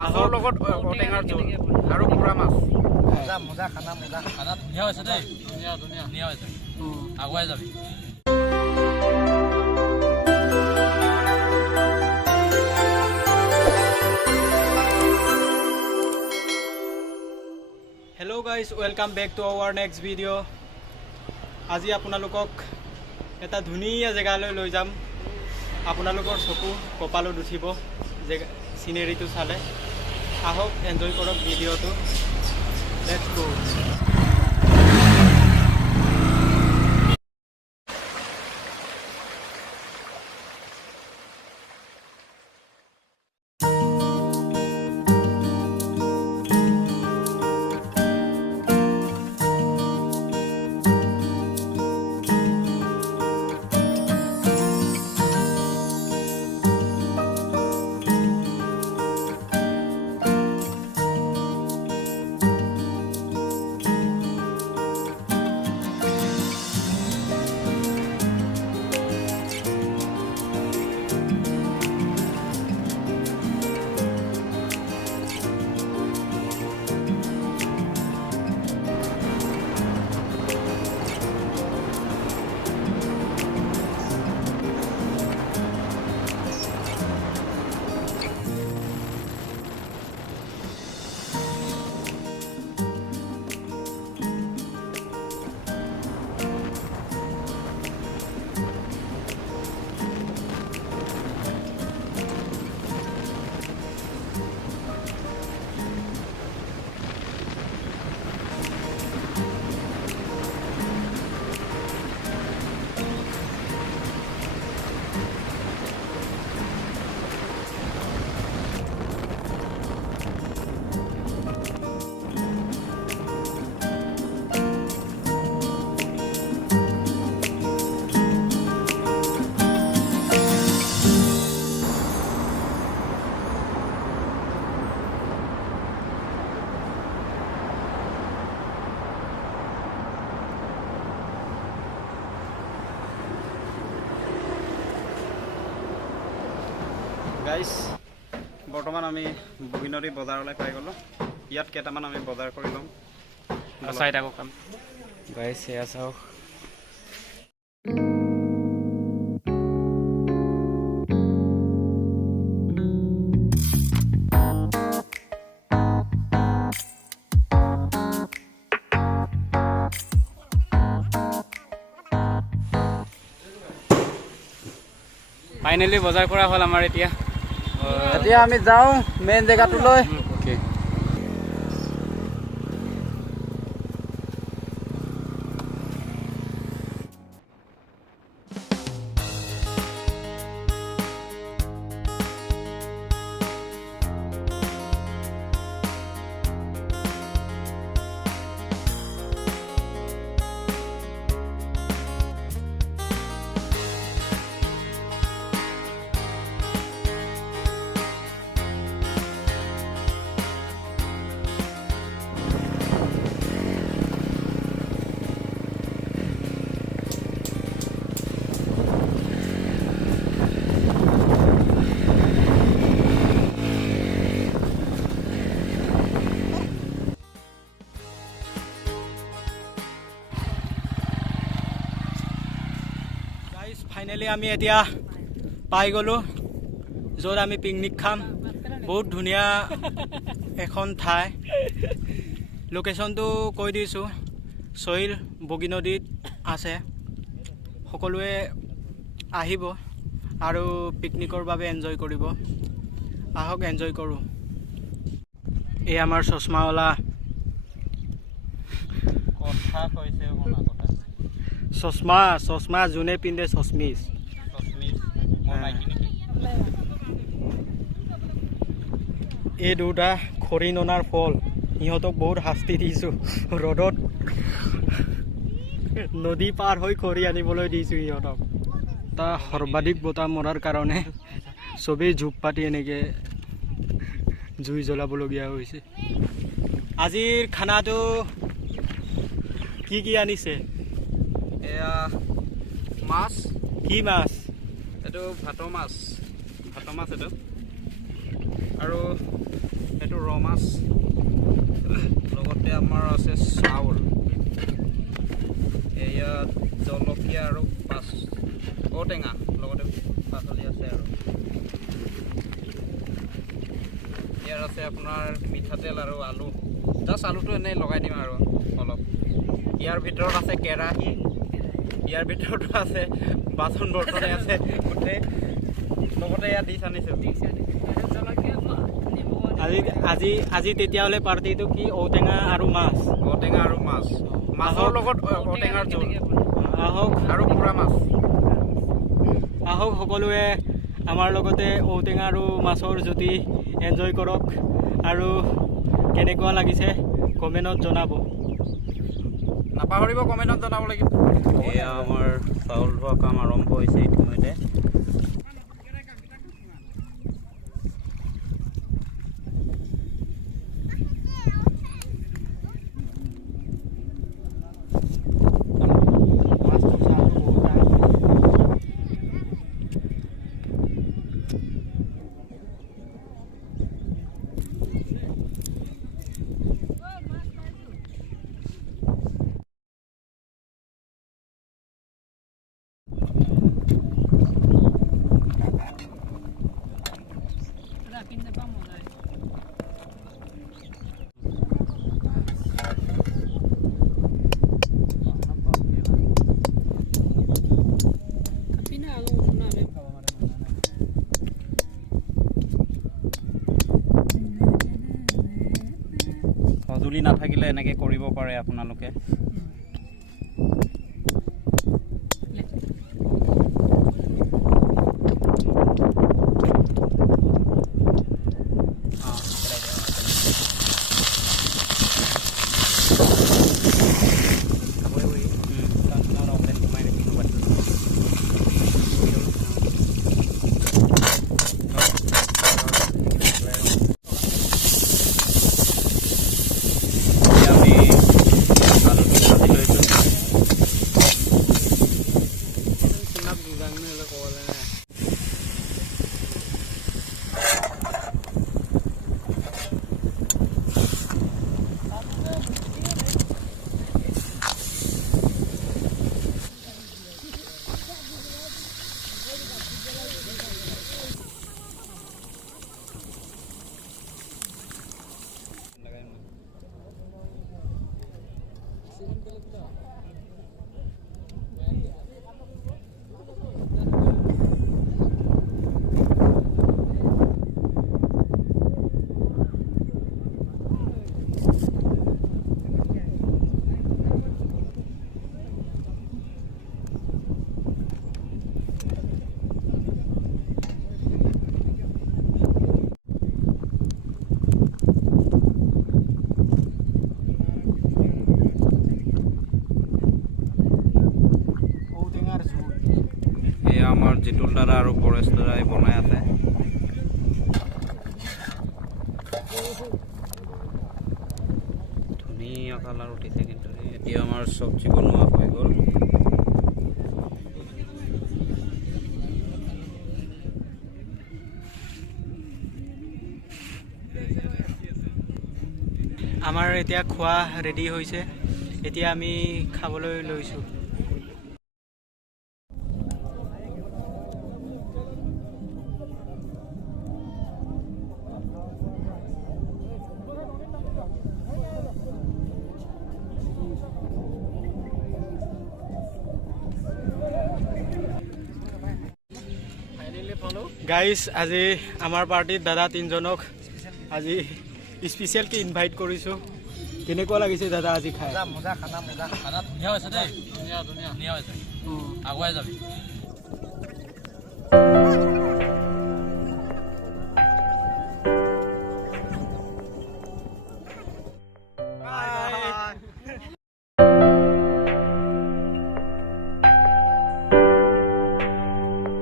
মাছৰ লগত ঔটেঙাৰ জোল আৰু পুৰা মাছ মজা খানা ধুনীয়া হৈছে দেই ধুনীয়া হৈছে আগুৱাই যাবি hello' guys welcome back to our next video' আজি আপোনালোকক এটা ধুনীয়া জেগালৈ লৈ যাম আপোনালোকৰ চকু কপালত উঠিব জেগা চিনেৰীটো চালে আহক এনজয় কৰক ভিডিঅ'টো লেটছ গো গাইজ বৰ্তমান আমি বগিনদী বজাৰলৈ পাই গ'লোঁ ইয়াত কেইটামান আমি বজাৰ কৰি ল'ম চাই থাকক কাম গাইজ সেয়া চাওক ফাইনেলি বজাৰ কৰা হ'ল আমাৰ এতিয়া আমি যাওঁ মেইন জেগাটোলৈ অ'কে ফাইনেলি আমি এতিয়া পাই গ'লোঁ য'ত আমি পিকনিক খাম বহুত ধুনীয়া এখন ঠাই লোকেশ্যনটো কৈ দিছোঁ চইল বগিনদীত আছে সকলোৱে আহিব আৰু পিকনিকৰ বাবে এনজয় কৰিব আহক এনজয় কৰোঁ এই আমাৰ চশমাৱালা কথা কৈছে চশমা যোনে পিন্ধে চশমিছ এই দুটা খৰি ননাৰ ফল সিহঁতক বহুত শাস্তি দিছোঁ ৰ'দত নদী পাৰ হৈ খৰি আনিবলৈ দিছোঁ সিহঁতক তাৰ সৰ্বাধিক বতাহ মৰাৰ কাৰণে চবেই জোপ পাতি এনেকৈ জুই জ্বলাবলগীয়া হৈছে আজিৰ খানাটো কি আনিছে এয়া মাছ কি মাছ এইটো ভাত মাছ এইটো আৰু ৰ মাছ লগতে আমাৰ আছে চাউল এয়া জলকীয়া আৰু ঔটেঙা লগতে পাচলি আছে আৰু ইয়াৰ আছে আপোনাৰ মিঠাতেল আৰু আলু জাষ্ট আলুটো এনেই লগাই দিম আৰু অলপ ইয়াৰ ভিতৰত আছে কেৰাহী ইয়াৰ ভিতৰতো আছে বাচন বৰ্তনে আছে গোটেই লগতে ইয়াত দি আনিছোঁ আজি তেতিয়াহ'লে পাৰ্টিটো কি ঔটেঙা আৰু মাছ মাছৰ লগত ঔটেঙাৰ জোল আহক আৰু পুৰা মাছ আহক সকলোৱে আমাৰ লগতে ঔটেঙা আৰু মাছৰ জুতি এনজয় কৰক আৰু কেনেকুৱা লাগিছে কমেণ্টত জনাব নাপাহৰিব কমেণ্টত জনাব লাগিব এয়া আমাৰ চাউল ধোৱা কাম আৰম্ভ হৈছে ইতিমধ্যে সঁজুলি নাথাকিলে এনেকৈ কৰিব পাৰে আপোনালোকে আমাৰ জিতুল দাদা আৰু পৰেশ দাদাই বনাই আছে ধুনীয়া কালাৰ উঠিছে কিন্তু এতিয়া আমাৰ চব্জি বনোৱা হৈ গ'ল আমাৰ এতিয়া খোৱা ৰেডি হৈছে এতিয়া আমি খাবলৈ লৈছোঁ গাইজ আজি আমাৰ পাৰ্টিত দাদা তিনিজনক আজি স্পেচিয়েলকৈ ইনভাইট কৰিছোঁ কেনেকুৱা লাগিছে দাদা আজি খাই মজা খানা ধুনীয়া হৈছে দেই ধুনীয়া হৈছে আগুৱাই যাবি